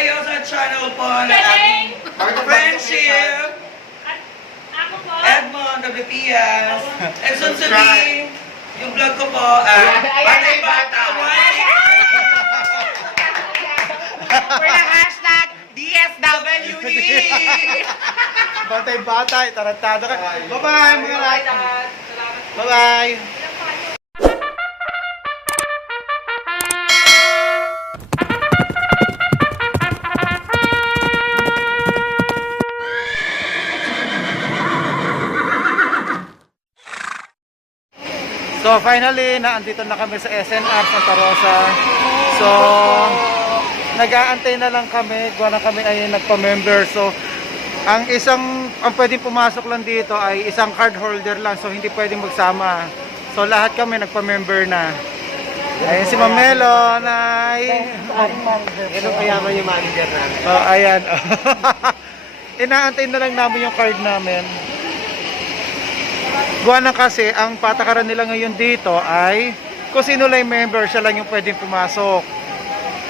kayo sa channel po na aking friendship. Ako po. Edmond WPS. And soon to be, yung vlog ko po, Batay Bata 1. For the hashtag DSWD! Batay-batay, tarantado ka. Bye-bye mga like. Bye-bye. So finally, naandito na kami sa SNR Santa Rosa. So nag-aantay na lang kami, gawa na kami ay nagpa-member. So ang pwedeng pumasok lang dito ay isang card holder lang, so hindi pwedeng magsama. So lahat kami nagpa-member na. Ayun si Mamelo, nay. Ganun kayaman yung manager namin. Oh, ayan. Inaantay na lang namin yung card namin. Gawa na kasi, ang patakaran nila ngayon dito ay kung sino lang yung member, siya lang yung pwedeng pumasok.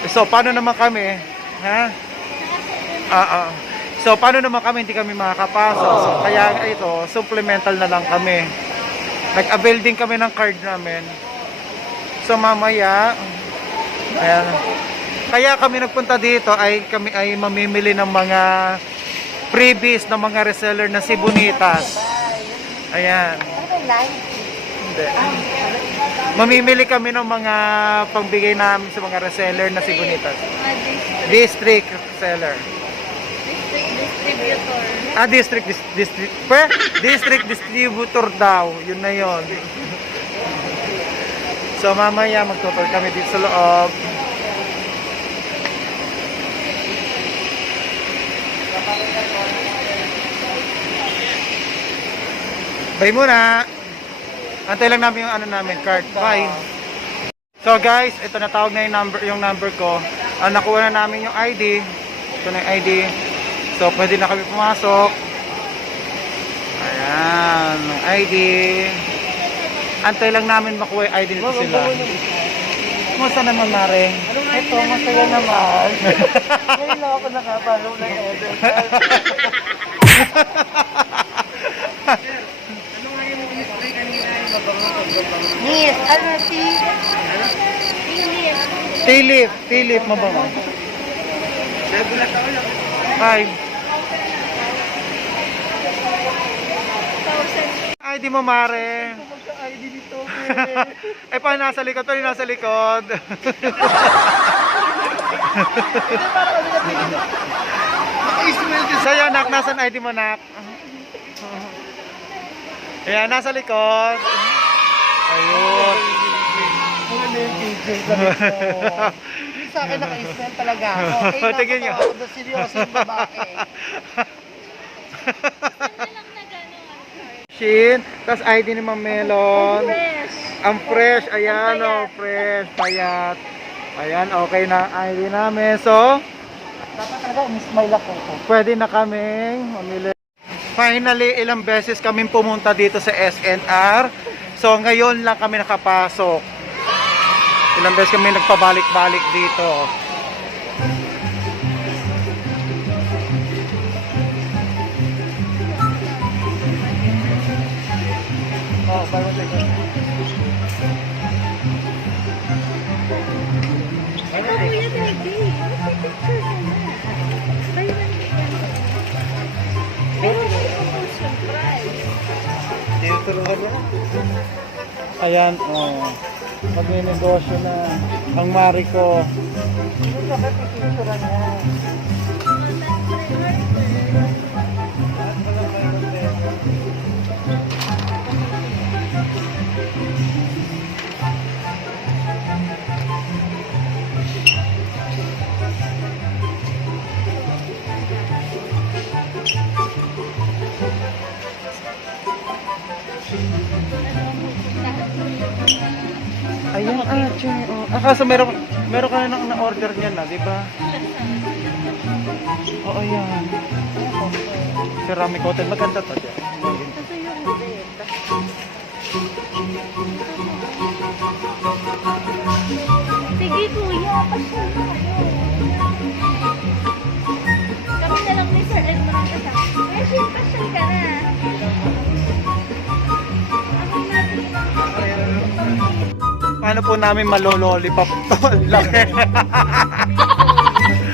So, paano naman kami? Ha? So, paano naman kami hindi kami makakapasok? So, kaya ito, supplemental na lang kami. Nag-avail din kami ng card namin. So, mamaya, ayan. Kaya kami nagpunta dito ay kami ay mamimili ng mga freebies ng mga reseller na Sibonitas. Ayan. Hindi. Mamimili kami ng mga pangbigay namin sa mga reseller na Sibonitas. District seller. Distributor. District distributor daw. Yun na yun. So mamaya magtutur kami dito sa loob. Bye muna. Antay lang namin yung ano namin, card. Bye. So guys, ito natawag na yung number ko. Nakuha na namin yung ID. Ito na yung ID. So pwede na kami pumasok. Ayan, yung ID. Antay lang namin makuha yung ID nito sila. Kumusta naman, Mare? Ito, masaya naman. Ngayon lang ako nakapalo ng order. Miss, ano si? Tilip, mabango. Hi. ID mo, Mare. ID dito. Eh, pa nasa likod, nasa likod. Sa'yo, nak, nasan ID mo, nak? Ayan, nasa likod. Ayun. Ano yung PJ? Sa akin naka-smell talaga ako. Oh, tingin niyo. Ako na seryoso yung babae. Shin, tapos ID ni Ma'am Melon. Fresh. Ang fresh, ayan o, fresh, payat. Ayan, okay na ID namin. So, Dapat talaga, smile ako. pwede na kaming mamili. Finally, ilang beses kami pumunta dito sa SNR. So, ngayon lang kami nakapasok. Ilang beses kami nagpabalik-balik dito. Oh, bye bye. Ito kuya, Daddy. Picture ka na. Tayo lang yan. Meron ko yung surprise. Tinuturuan niya. Ayan, oh. Mag-negosyo na ang mari ko. Yung bakit tinuturuan niya. Ayan, Che. Oh. Kaso meron ka na na-order niyan na, di ba? Oo, yan. Ceramic hotel. Maganda to, Che. Ito yung red. Sige kuya, pasyon na kayo. paano po namin malololipop to? Ang laki.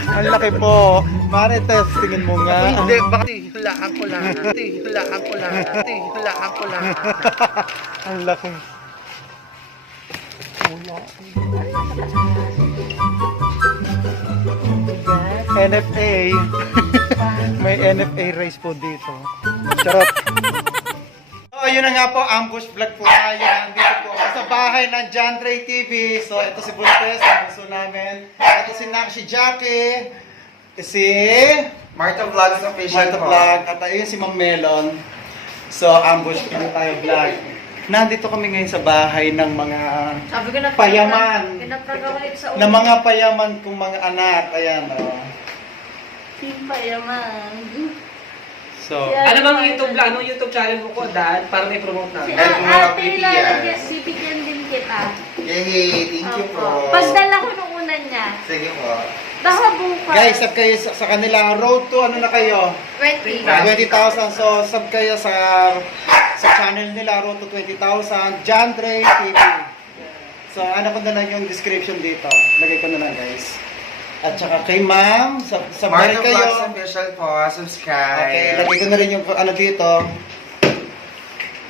Ang laki po. Marites, tingin mo nga. Hindi, bakit hulaan ko lang. Hulaan ko lang. Hulaan ko lang. Ang laki. NFA. May NFA race po dito. Charot. So, ayun na nga po, ambush vlog po tayo. Nandito po ako sa bahay ng John Ray TV. So, ito si Buntes, ang gusto namin. Ito si Jackie. Si Marta Vlogs official Marta Vlog. At ayun si Ma'am Melon. So, ambush po tayo vlog. Nandito kami ngayon sa bahay ng mga Sabi ko na payaman. Pinapragawa ito sa ng mga payaman kong mga anak. Ayan, oh. Team payaman. So, Yeah. Ano bang YouTube channel mo ko, Dad? Para may promote Si namin. ate lalagyan, bibigyan din kita. Yay, thank you po. Pagdala ko nung una niya. Sige po. Baka bukas. guys, sub kayo sa kanila. Road to ano na kayo? 20. 20,000. So, sub kayo sa channel nila. Road to 20,000. John Ray TV. So, ano ko na lang yung description dito. Lagay ko na lang, guys. At saka kay ma'am, sub na rin Marta kayo. Vlogs official po. Okay, Subscribe. lagay ko na rin yung ano dito.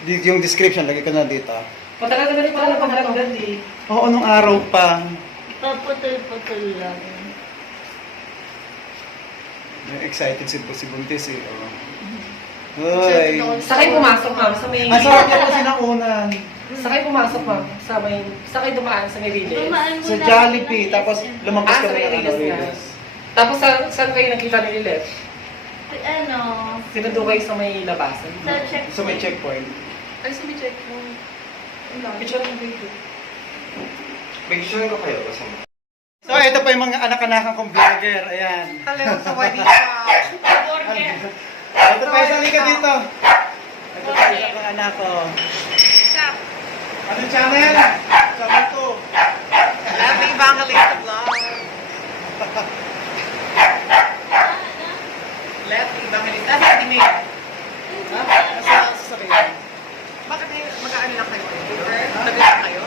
Yung description, lagay ko na dito. Patagal naman yung pala pag Dad eh. Oo, nung araw pa. Paputol-putol lang. Excited si Buntis eh. Oh. Uy. Sakay pumasok, ma'am, sa may... Ang sarap yan kasi ng unan. Sakay pumasok, ma'am, sa may... Sakay dumaan sa may Riles. Dumaan Sa muna Jollibee, ako ng tapos SM. lumabas Ah, ka sa na may ng Riles nga. Riles. Tapos saan kayo nakita ni Lilet? Ano? Sinundo kayo sa may labasan. Sa check. So may checkpoint. Ay, sa may checkpoint. Picture mo dito. Make sure ko kayo kasama. So ito pa yung mga anak-anakan kong vlogger. Ayan. Hello, sawadika. Ito pa isa lika dito. Ito pa isa kong anak ko. Anong channel? Channel 2. Happy Evangelista Vlog. Let Evangelista. Bakit hindi may... Nasa sasakyan. Bakit mag-ano lang kayo? Tagal lang kayo?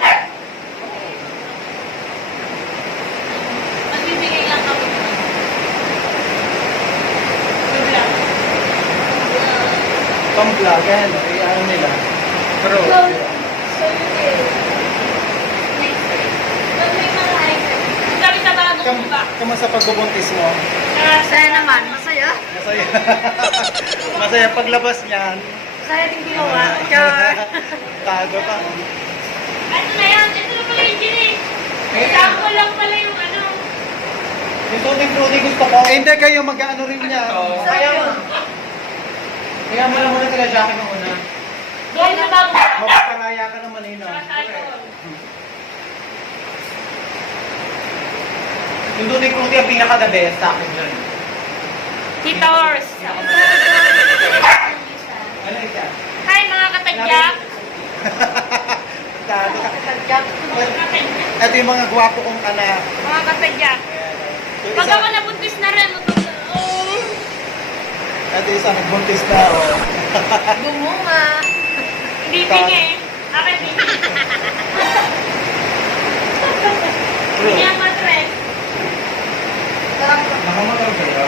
Magbibigay lang kami. Pang vlog. Ayan. Ano nila. Pero. So yun eh. Next week. Pag may mga items. Sabi sa bago ko ba? Kamusta pagbubuntis mo? Saya naman. Masaya. Masaya. Masaya paglabas niyan. Masaya din ginawa. Tago pa. Ito na yan. Ito na pala yung gin eh. Tako lang pala yung ano. Yung tuning gusto ko. Eh, hindi kayo mag-ano rin niya. Kaya mo. Kaya mo lang muna kila Jackie nung una. Doon na bago. Mapaparaya ka naman eh, no? Yung tuning fruity ang pinaka-the best sa akin dyan. Tita Ors. Ano ito? Hi mga katagyak. Tago ka. Katagyak. Mga katagyak. Ito yung mga gwapo kong anak. Mga katagyak. Yung Pag isa, ako nabuntis na rin. Oh. ito isa nagbuntis na, oh. Gumunga. Hindi pingi. Akin pingi. Hindi ang matres. Nakamagano kayo?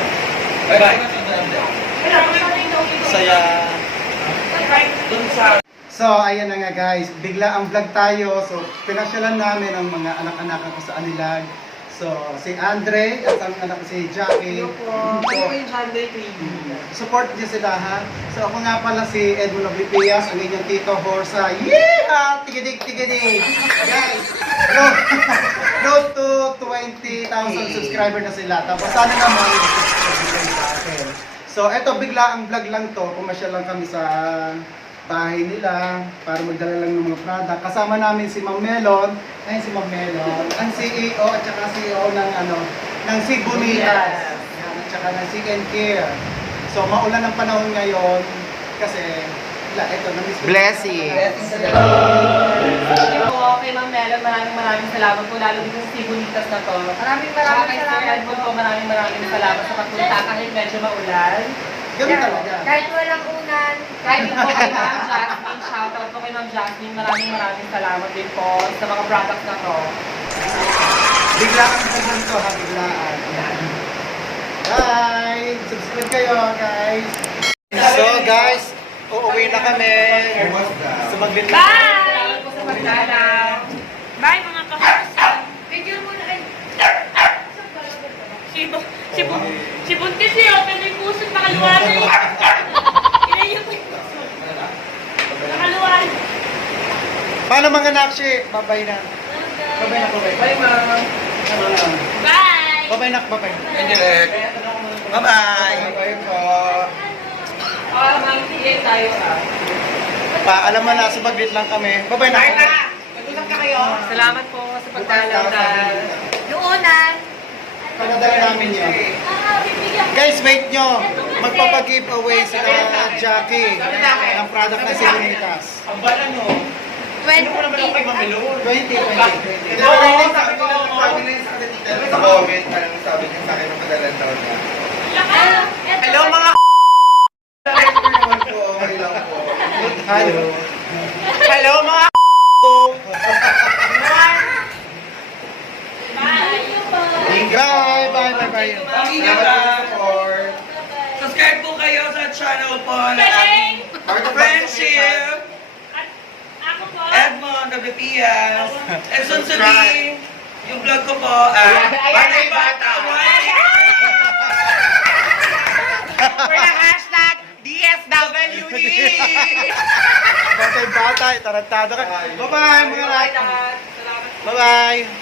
Saya. Dun sa... So, ayan na nga guys. Bigla ang vlog tayo. So, pinasyalan namin ang mga anak-anak ko sa Anilag. So, si Andre at ang anak ko si Jackie. Ano po yung Sunday TV? Support niyo sila ha. So ako nga pala si Edwin Oblipias, ang inyong Tito Horsa. Yeah! Tigidig! Guys, road to 20,000 subscriber na sila. Tapos sana naman subscribe sa akin. So eto bigla ang vlog lang to. Pumasyal lang kami sa bahay nila para magdala lang ng mga product. Kasama namin si Ma'am Melon. Ayun si Ma'am Melon. Ang CEO at saka CEO ng Sibunitas. At saka ng Chicken Care. So, maulan ang panahon ngayon kasi ito, namiss ko. Blessing. Po, kay Ma'am Melon, maraming salamat po, lalo din sa Sibunitas na to. Maraming salamat. Kay Sir Edmond po, maraming salamat sa pagpunta kahit medyo maulan. Ganun talaga. Kahit walang unan. Kahit po kay Ma'am Jasmine, shoutout po kay Ma'am Jasmine. Maraming salamat din po sa mga products na to. Biglaan sa ganito ha, biglaan. Bye! Subscribe kayo guys. So guys, uuwi na kami. Sumaglit na. Salamat po sa pagdala. Bye mga ka-horse. Picture mo na ay. Si Buntis eh, open na yung puso, nakaluwala eh. Inayon mo yung puso. Nakaluwala. Paano mga nakshi? Babay na. Babay na, babay. Bye, Ma'am. Bye! Babay na, babay. Indirect. Bye-bye. Babay po. Ma'am, sige tayo Alam mo na, sumaglit lang kami. Babay na. Mag-usap ka kayo. Salamat po sa pagdalaw na. Yung unan. Pagadala namin yun. Bibigyan ko. Guys, wait nyo. Magpapag-giveaway si Jackie ng product na si Unitas. Ang bala no. 20. 20. Sa comment, parang sabi niya sa akin ng madalang taon na. Hello mga naman po, okay lang po. Hello. Hello mga Bye, bye, bye, bye. Ingat ka. Support. Subscribe po kayo sa channel po ng aking friendship. Ako po. Edmond WPS. And soon to be, yung vlog ko po, Batay Bata 1. For the hashtag DSWD. Batay-batay, tarantado ka. Bye-bye, mga lahat. Salamat. Bye-bye.